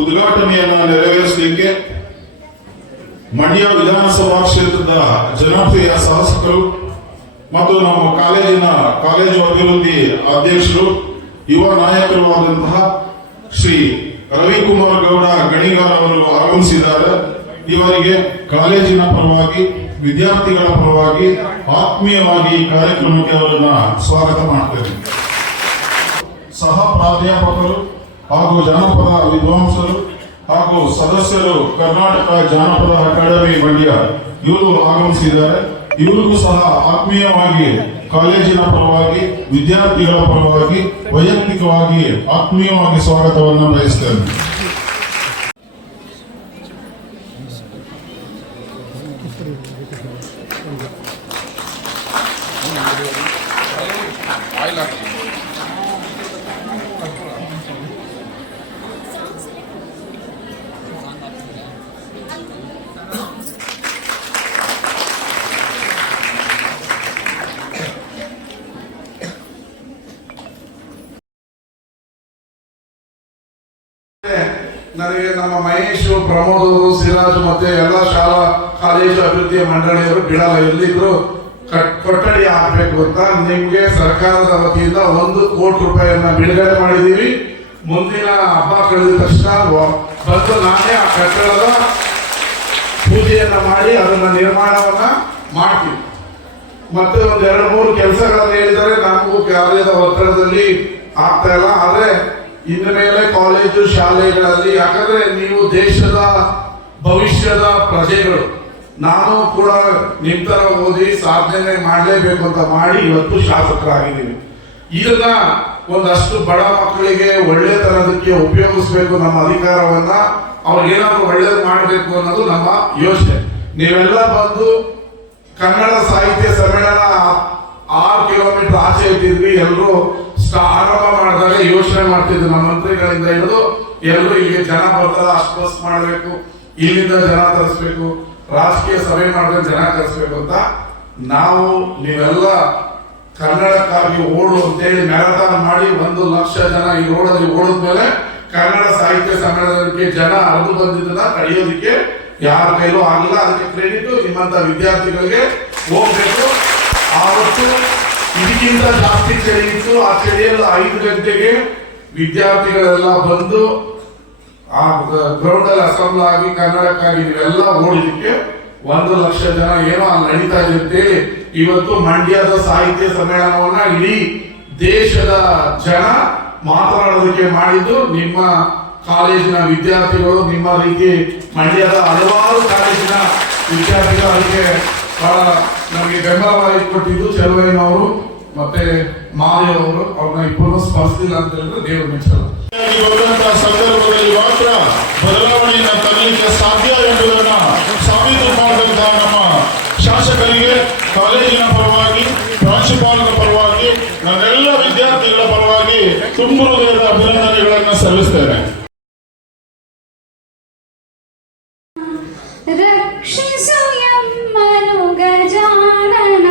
ಉದ್ಘಾಟನೆಯನ್ನ ನೆರವೇರಿಸಲಿಕ್ಕೆ ಮಂಡ್ಯ ವಿಧಾನಸಭಾ ಕ್ಷೇತ್ರದ ಜನಪ್ರಿಯ ಶಾಸಕರು ಮತ್ತು ನಮ್ಮ ಕಾಲೇಜಿನ ಕಾಲೇಜು ಅಭಿವೃದ್ಧಿ ಅಧ್ಯಕ್ಷರು, ಯುವ ನಾಯಕರು ಆದಂತಹ ಶ್ರೀ ರವಿಕುಮಾರ್ ಗೌಡ ಗಣಿಗಾರ್ ಅವರು ಆಗಮಿಸಿದ್ದಾರೆ. ಇವರಿಗೆ ಕಾಲೇಜಿನ ಪರವಾಗಿ, ವಿದ್ಯಾರ್ಥಿಗಳ ಪರವಾಗಿ ಆತ್ಮೀಯವಾಗಿ ಕಾರ್ಯಕ್ರಮಕ್ಕೆ ಅವರನ್ನ ಸ್ವಾಗತ ಮಾಡ್ತೇನೆ. ಸಹ ಪ್ರಾಧ್ಯಾಪಕರು ಹಾಗೂ ಜಾನಪದ ವಿದ್ವಾಂಸರು ಹಾಗೂ ಸದಸ್ಯರು ಕರ್ನಾಟಕ ಜಾನಪದ ಅಕಾಡೆಮಿ ಮಂಡ್ಯ, ಇವರು ಆಗಮಿಸಿದ್ದಾರೆ. ಇವರಿಗೂ ಸಹ ಆತ್ಮೀಯವಾಗಿ ಕಾಲೇಜಿನ ಪರವಾಗಿ, ವಿದ್ಯಾರ್ಥಿಗಳ ಪರವಾಗಿ, ವೈಯಕ್ತಿಕವಾಗಿ ಆತ್ಮೀಯವಾಗಿ ಸ್ವಾಗತವನ್ನು ಬಯಸ್ತೇನೆ. ನನಗೆ ನಮ್ಮ ಮಹೇಶ್ ಪ್ರಮೋದ್ ಅವರು ಸಿರಾಜ್ ಮತ್ತೆ ಎಲ್ಲ ಶಾಲಾ, ಕಾಲೇಜು ಅಭಿವೃದ್ಧಿ ಮಂಡಳಿಯವರು ಬಿಡಲ್ಲ. ಎಲ್ಲಿದ್ರು ಕೊಠಡಿ ಹಾಕ್ಬೇಕು ಅಂತ ನಿಮ್ಗೆ ಸರ್ಕಾರದ ವತಿಯಿಂದ ಒಂದು ಕೋಟಿ ರೂಪಾಯಿಯನ್ನ ಬಿಡುಗಡೆ ಮಾಡಿದೀವಿ. ಮುಂದಿನ ಹಬ್ಬ ಕಳೆದ ತಕ್ಷಣ ಬಂದು ನಾನೇ ಆ ಕಟ್ಟಡದ ಪೂಜೆಯನ್ನ ಮಾಡಿ ಅದನ್ನ ನಿರ್ಮಾಣವನ್ನ ಮಾಡ್ತೀವಿ. ಮತ್ತೆ ಒಂದ್ ಎರಡು ಮೂರು ಕೆಲಸಗಳನ್ನು ಹೇಳಿದರೆ ನಮಗೂ ಕಾರ್ಯದ ಒತ್ತಡದಲ್ಲಿ ಆಗ್ತಾ ಇಲ್ಲ. ಆದ್ರೆ ಇನ್ನು ಮೇಲೆ ಕಾಲೇಜು ಶಾಲೆಗಳಲ್ಲಿ, ಯಾಕಂದ್ರೆ ನೀವು ದೇಶದ ಭವಿಷ್ಯದ ಪ್ರಜೆಗಳು. ನಾನು ಕೂಡ ನಿಮ್ ತರ ಓದಿ ಸಾಧನೆ ಮಾಡಲೇಬೇಕು ಅಂತ ಮಾಡಿ ಇವತ್ತು ಶಾಸಕರಾಗಿದ್ದೀವಿ ಇದನ್ನ ಒಂದಷ್ಟು ಬಡ ಮಕ್ಕಳಿಗೆ ಒಳ್ಳೆತನದಕ್ಕೆ ಉಪಯೋಗಿಸ್ಬೇಕು ನಮ್ಮ ಅಧಿಕಾರವನ್ನ, ಅವ್ರಿಗೇನಾದ್ರು ಒಳ್ಳೇದು ಮಾಡಬೇಕು ಅನ್ನೋದು ನಮ್ಮ ಯೋಚನೆ. ನೀವೆಲ್ಲ ಬಂದು ಕನ್ನಡ ಸಾಹಿತ್ಯ ಸಮ್ಮೇಳನ ಆರು ಕಿಲೋಮೀಟರ್ ಆಚೆ ಇಟ್ಟಿದ್ವಿ ಎಲ್ಲರೂ ಆರಂಭ ಮಾಡಿದಾಗ ಯೋಚನೆ ಮಾಡ್ತಿದ್ರು ನಮ್ಮ ಮಂತ್ರಿಗಳಿಂದ ಹಿಡಿದು ಎಲ್ಲರೂ ಇಲ್ಲಿಗೆ ಜನ ಬರ್ತಾರ ಬಸ್ ಮಾಡಬೇಕು, ಇಲ್ಲಿಂದ ಜನ ತರಿಸ್ಬೇಕು, ರಾಜಕೀಯ ಸಭೆ ಮಾಡಿದ್ರೆ ಜನ ಕರೆಸ್ಬೇಕು ಅಂತ ನಾವು ನೀವೆಲ್ಲ ಕನ್ನಡಕ್ಕಾಗಿ ಓಡು ಅಂತೇಳಿ ಮ್ಯಾರಥಾನ್ ಮಾಡಿ ಒಂದು ಲಕ್ಷ ಜನ ಈ ರೋಡಲ್ಲಿ ಓಡಿದ್ಮೇಲೆ ಕನ್ನಡ ಸಾಹಿತ್ಯ ಸಮ್ಮೇಳನಕ್ಕೆ ಜನ ಹರಿದು ಬಂದಿದ್ದನ್ನ ತಡೆಯೋದಿಕ್ಕೆ ಯಾರ ಕೈಲೂ ಆಗಿಲ್ಲ ಅದಕ್ಕೆ ಕ್ರೆಡಿಟ್ ನಿಮ್ಮಂತ ವಿದ್ಯಾರ್ಥಿಗಳಿಗೆ ಹೋಗ್ಬೇಕು. ಇದಕ್ಕಿಂತ ಜಾಸ್ತಿ ಚಳಿ ಇತ್ತು. ಆ ಚಳಿಯಲ್ಲಿ ಐದು ಗಂಟೆಗೆ ವಿದ್ಯಾರ್ಥಿಗಳೆಲ್ಲ ಬಂದು ಆ ಗ್ರೌಂಡ್ ಅಲ್ಲಿ ಅಸೆಂಬ್ಲ್ ಆಗಿ ಕನ್ನಡಕ್ಕಾಗಿ ನೀವೆಲ್ಲ ಓಡಿದಕ್ಕೆ ಒಂದು ಲಕ್ಷ ಜನ ಏನೋ ಅಲ್ಲಿ ನಡೀತಾ ಅಂತೇಳಿ ಇವತ್ತು ಮಂಡ್ಯದ ಸಾಹಿತ್ಯ ಸಮ್ಮೇಳನವನ್ನ ಇಡೀ ದೇಶದ ಜನ ಮಾತನಾಡೋದಕ್ಕೆ ಮಾಡಿದ್ದು ನಿಮ್ಮ ಕಾಲೇಜಿನ ವಿದ್ಯಾರ್ಥಿಗಳು, ನಿಮ್ಮ ರೀತಿ ಮಂಡ್ಯದ ಹಲವಾರು ಕಾಲೇಜಿನ ವಿದ್ಯಾರ್ಥಿಗಳು ಅದಕ್ಕೆ ಬಹಳ ನಮಗೆ ಬೆಂಬಲವಾಗಿ ಕೊಟ್ಟಿದ್ದು. ಚೆಲುವಯ್ಯನವರು ಮತ್ತೆ ಮಾಯೋ ಅವರು ಅವ್ರನ್ನ ಇಬ್ಬರು ಸ್ಪರ್ಶಿಲ್ಲ ಅಂತ ಹೇಳಿದ್ರೆ ದೇವರು ಮೆಚ್ಚಲ್ಲ ಸಂದರ್ಭದಲ್ಲಿ ಮಾತ್ರ ಬದಲಾವಣೆಯನ್ನ ತರಲಿಕ್ಕೆ ಸಾಧ್ಯ ಎಂಬುದನ್ನ ಸಾಬೀತು ಮಾಡಿದಂತಹ ನಮ್ಮ ಶಾಸಕರಿಗೆ ಕಾಲೇಜಿನ ಪರವಾಗಿ ಪ್ರಾಂಶುಪಾಲರ ಪರವಾಗಿ ನನ್ನೆಲ್ಲ ವಿದ್ಯಾರ್ಥಿಗಳ ಪರವಾಗಿ ತುಂಬ ಹೃದಯದ ಅಭಿನಂದನೆಗಳನ್ನ ಸಲ್ಲಿಸ್ತೇನೆ. ರಕ್ಷಿಸು ಎಮ್ಮನು ಗಜಾನನ